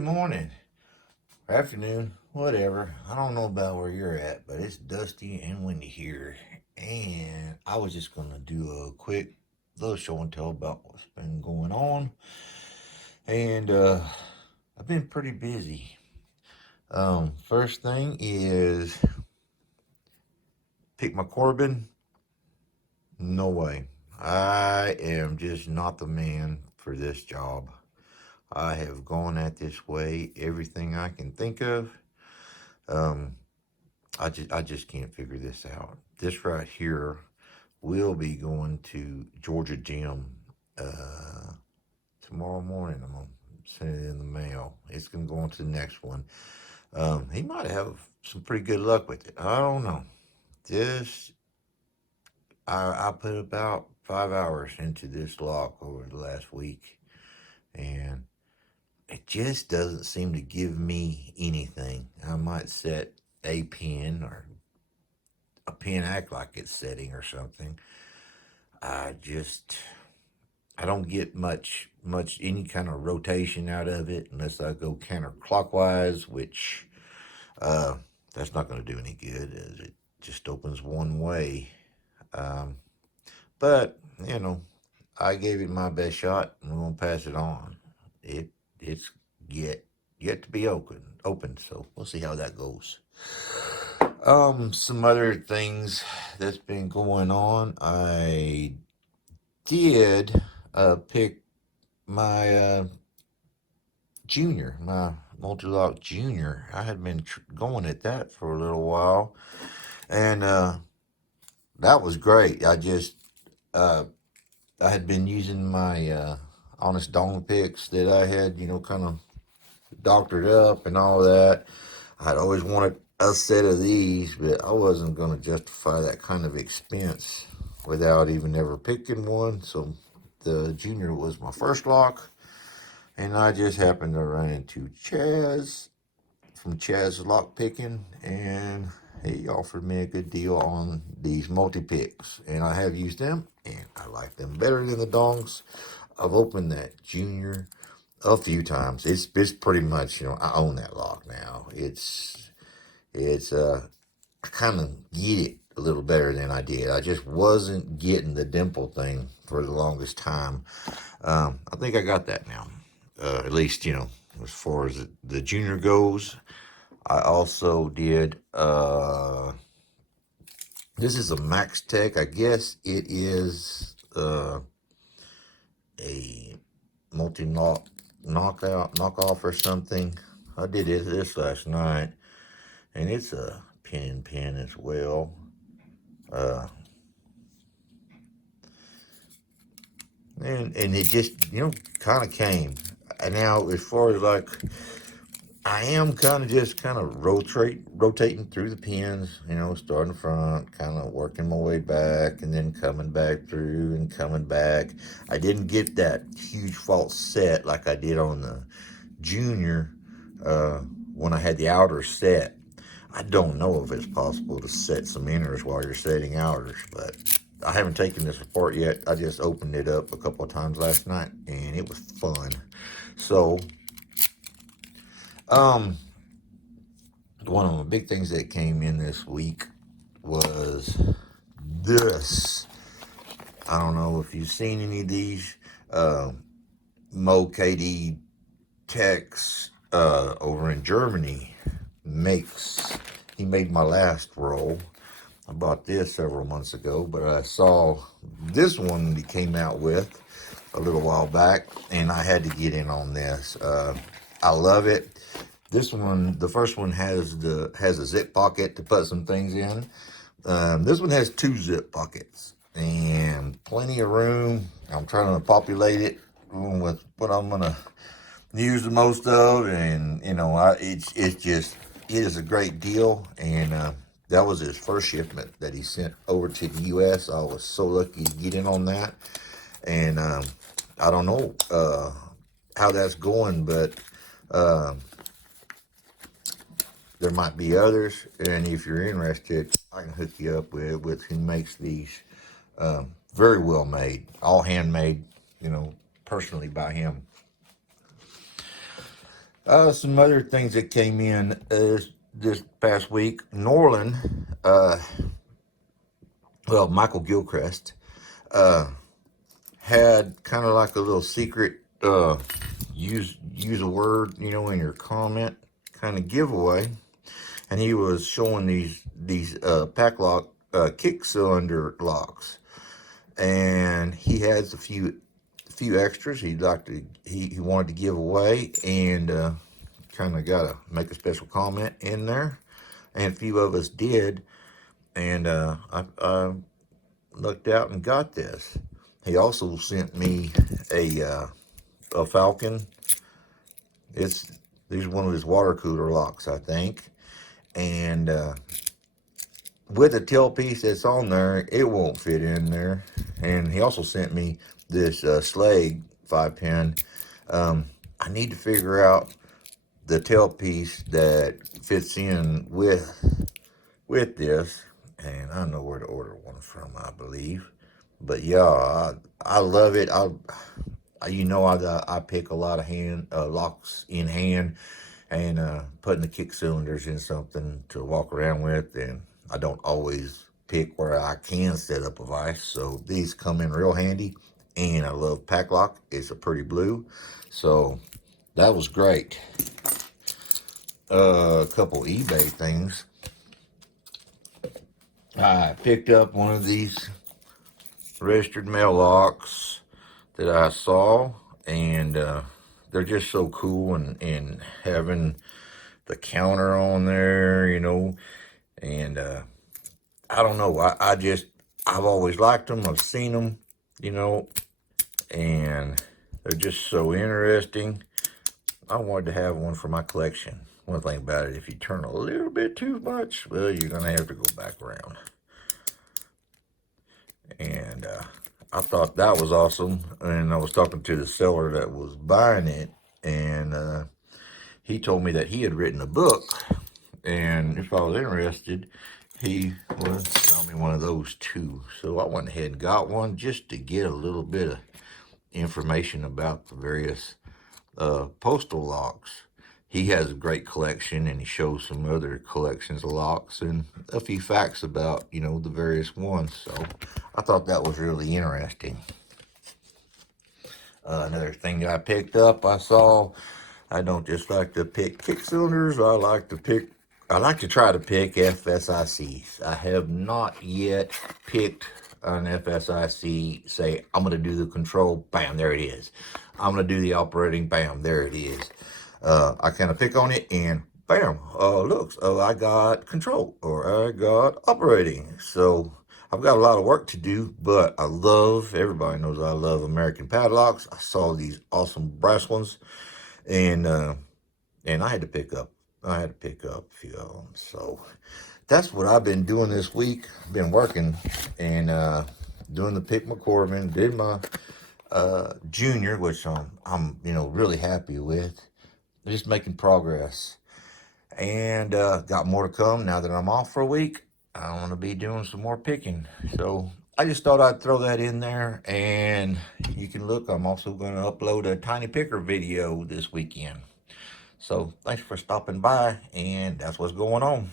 Good morning, afternoon, whatever. I don't know about where you're at, but it's dusty and windy here. And I was just going to do a quick little show and tell about what's been going on. And I've been pretty busy. First thing is pick my Corbin. No way. I am just not the man for this job. I have gone at this way everything I can think of. Um, I just can't figure this out. This right here will be going to Georgia Jim uh, tomorrow morning. I'm gonna send it in the mail. It's gonna go on to the next one. He might have some pretty good luck with it. I don't know. This I put about 5 hours into this lock over the last week, and it just doesn't seem to give me anything. I might set a pin or a pin act like it's setting or something. I just I don't get much any kind of rotation out of it unless I go counterclockwise, which uh that's not going to do any good as it just opens one way. Um, but you know, I gave it my best shot, and we're gonna pass it on. It's yet to be opened, so we'll see how that goes. Some other things that's been going on. I did pick my junior, my multi-lock junior. I had been going at that for a little while, and that was great. Uh, I had been using my honest dong picks that I had, kind of doctored up and all that. I'd always wanted a set of these, but I wasn't going to justify that kind of expense without even ever picking one. So the junior was my first lock, and I just happened to run into Chaz from Chaz Lock Picking, and he offered me a good deal on these multi picks, and I have used them, and I like them better than the dongs. I've opened that junior a few times. It's pretty much, I own that lock now. It's I kind of get it a little better than I did. I just wasn't getting the dimple thing for the longest time. I think I got that now. At least, as far as the junior goes. I also did, this is a Maxtech. I guess it is a knockoff or something. I did this last night, and it's a pin as well. Uh, and it just kind of came. And now as far as like I am kind of rotating through the pins, starting front, kind of working my way back, and then coming back through and coming back. I didn't get that huge false set like I did on the junior uh, when I had the outer set. I don't know if it's possible to set some inners while you're setting outers, but I haven't taken this apart yet. I just opened it up a couple of times last night, and it was fun. So, um, one of the big things that came in this week was this. I don't know if you've seen any of these. Mo KD Tex over in Germany he made my last roll. I bought this several months ago, but I saw this one he came out with a little while back, and I had to get in on this. I love it. This one, the first one has a zip pocket to put some things in. This one has two zip pockets and plenty of room. I'm trying to populate it with what I'm gonna use the most of, and it is a great deal. And that was his first shipment that he sent over to the U.S. I was so lucky to get in on that, and I don't know how that's going, but. Uh, There might be others, and if you're interested, I can hook you up with who makes these. Very well made, all handmade, personally by him. Some other things that came in this past week. Norland, well, Michael Gilchrist, had kind of like a little secret use a word, in your comment kind of giveaway, and he was showing these pack lock kick cylinder locks, and he has a few extras he wanted to give away, and kind of got to make a special comment in there, and a few of us did, and I looked out and got this. He also sent me a Falcon. These are one of his water cooler locks, I think, and with the tailpiece that's on there, it won't fit in there. And he also sent me this Slag 5-pin. I need to figure out the tailpiece that fits in with this, and I know where to order one from, I believe. But yeah, I love it. I pick a lot of hand locks in hand, and putting the kick cylinders in something to walk around with, and I don't always pick where I can set up a vise, so these come in real handy. And I love pack lock. It's a pretty blue, so that was great. A couple eBay things. I picked up one of these registered mail locks that I saw, and they're just so cool, and having the counter on there, and I don't know, I've always liked them. I've seen them, and they're just so interesting. I wanted to have one for my collection. One thing about it, if you turn a little bit too much, well, you're gonna have to go back around. And I thought that was awesome, and I was talking to the seller that was buying it, and he told me that he had written a book, and if I was interested, he would sell me one of those too. So I went ahead and got one just to get a little bit of information about the various postal locks. He has a great collection, and he shows some other collections of locks and a few facts about, the various ones. So I thought that was really interesting. Another thing that I picked up, I don't just like to pick kick cylinders. I like to try to pick FSICs. I have not yet picked an FSIC, say, I'm going to do the control, bam, there it is. I'm going to do the operating, bam, there it is. I kind of pick on it, and bam, looks, I got control, or I got operating. So I've got a lot of work to do, but everybody knows I love American padlocks. I saw these awesome brass ones, and I had to pick up a few of them. So that's what I've been doing this week. Been working and doing the Pick My Corbin. Did my junior, which I'm really happy with. Just making progress, and got more to come now that I'm off for a week. I want to be doing some more picking, so I just thought I'd throw that in there. And you can look, I'm also going to upload a tiny picker video this weekend. So thanks for stopping by, and that's what's going on.